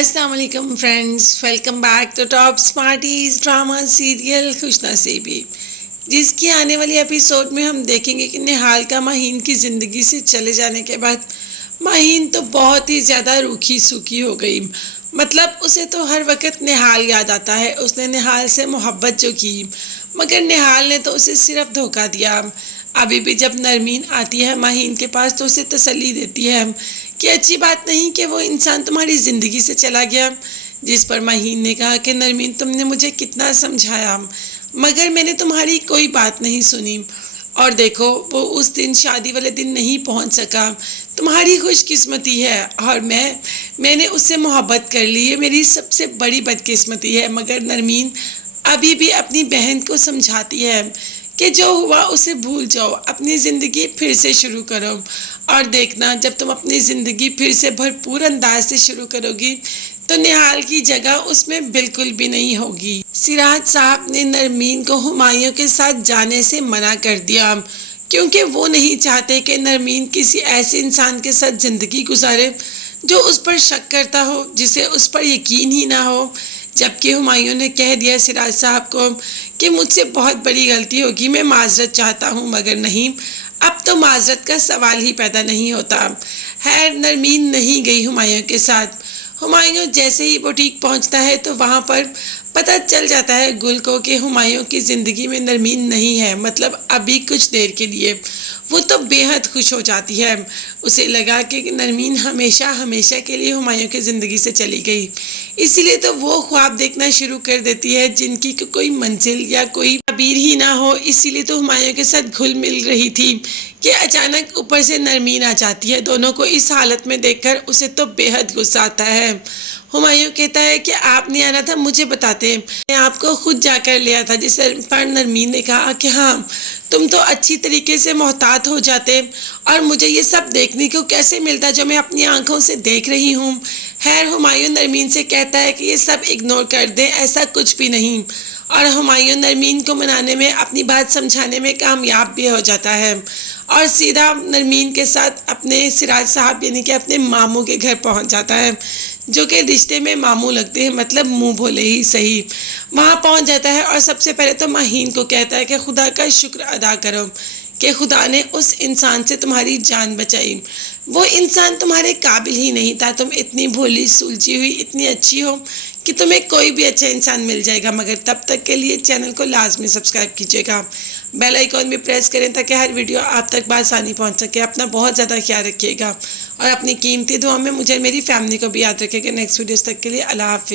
السلام علیکم friends, welcome back to top smarties drama serial خوش نصیبی، جس کی آنے والی ایپیسوڈ میں ہم دیکھیں گے کہ نہال کا مہین کی زندگی سے چلے جانے کے بعد مہین تو بہت ہی زیادہ روکھی سوکھی ہو گئی۔ مطلب اسے تو ہر وقت نہال یاد آتا ہے، اس نے نہال سے محبت جو کی، مگر نہال نے تو اسے صرف دھوکہ دیا۔ ابھی بھی جب نرمین آتی ہے مہین کے پاس تو اسے تسلی دیتی ہے کہ اچھی بات نہیں کہ وہ انسان تمہاری زندگی سے چلا گیا، جس پر مہین نے کہا کہ نرمین تم نے مجھے کتنا سمجھایا مگر میں نے تمہاری کوئی بات نہیں سنی، اور دیکھو وہ اس دن شادی والے دن نہیں پہنچ سکا، تمہاری خوش قسمتی ہے، اور میں نے اس سے محبت کر لی، یہ میری سب سے بڑی بدقسمتی ہے۔ مگر نرمین ابھی بھی اپنی بہن کو سمجھاتی ہے کہ جو ہوا اسے بھول جاؤ، اپنی زندگی پھر سے شروع کرو، اور دیکھنا جب تم اپنی زندگی پھر سے بھرپور انداز سے شروع کرو گی تو نہال کی جگہ اس میں بالکل بھی نہیں ہوگی۔ سراج صاحب نے نرمین کو ہمایوں کے ساتھ جانے سے منع کر دیا کیونکہ وہ نہیں چاہتے کہ نرمین کسی ایسے انسان کے ساتھ زندگی گزارے جو اس پر شک کرتا ہو، جسے اس پر یقین ہی نہ ہو۔ جبکہ ہمایوں نے کہہ دیا سراج صاحب کو کہ مجھ سے بہت بڑی غلطی ہوگی، میں معذرت چاہتا ہوں، مگر نہیں، اب تو معذرت کا سوال ہی پیدا نہیں ہوتا۔ خیر نرمین نہیں گئی ہمایوں کے ساتھ۔ ہمایوں جیسے ہی بوٹیک پہنچتا ہے تو وہاں پر پتہ چل جاتا ہے گل کو کہ ہمایوں کی زندگی میں نرمین نہیں ہے، مطلب ابھی کچھ دیر کے لیے۔ وہ تو بے حد خوش ہو جاتی ہے، اسے لگا کہ نرمین ہمیشہ ہمیشہ کے لیے ہمایوں کی زندگی سے چلی گئی، اسی لیے تو وہ خواب دیکھنا شروع کر دیتی ہے جن کی کوئی منزل یا کوئی تعبیر ہی نہ ہو۔ اسی لیے تو ہمایوں کے ساتھ گھل مل رہی تھی کہ اچانک اوپر سے نرمین آ جاتی ہے۔ دونوں کو اس حالت میں دیکھ کر اسے تو بے حد غصہ آتا ہے۔ ہمایوں کہتا ہے کہ آپ نے آنا تھا مجھے بتاتے، میں آپ کو خود جا کر لیا تھا، جس پر نرمین نے کہا کہ ہاں تم تو اچھی طریقے سے محتاط ہو جاتے اور مجھے یہ سب دیکھنے کو کیسے ملتا جو میں اپنی آنکھوں سے دیکھ رہی ہوں۔ خیر ہمایوں نرمین سے کہتا ہے کہ یہ سب اگنور کر دیں، ایسا کچھ بھی نہیں، اور ہمایوں نرمین کو منانے میں، اپنی بات سمجھانے میں کامیاب بھی ہو جاتا ہے اور سیدھا نرمین کے ساتھ اپنے سراج صاحب یعنی کہ اپنے ماموں کے گھر پہنچ جاتا ہے، جو کہ رشتے میں ماموں لگتے ہیں، مطلب منہ بھولے ہی صحیح۔ وہاں پہنچ جاتا ہے اور سب سے پہلے تو مہین کو کہتا ہے کہ خدا کا شکر ادا کرو کہ خدا نے اس انسان سے تمہاری جان بچائی، وہ انسان تمہارے قابل ہی نہیں تھا، تم اتنی بھولی سلجھی ہوئی اتنی اچھی ہو کہ تمہیں کوئی بھی اچھا انسان مل جائے گا۔ مگر تب تک کے لیے چینل کو لازمی سبسکرائب کیجیے گا، بیل آئیکن بھی پریس کریں تاکہ ہر ویڈیو آپ تک بآسانی پہنچ سکے۔ اپنا بہت زیادہ خیال رکھیے گا اور اپنی قیمتی دعا میں مجھے میری فیملی کو بھی یاد رکھے گا۔ نیکسٹ ویڈیوز تک کے لیے اللہ حافظ۔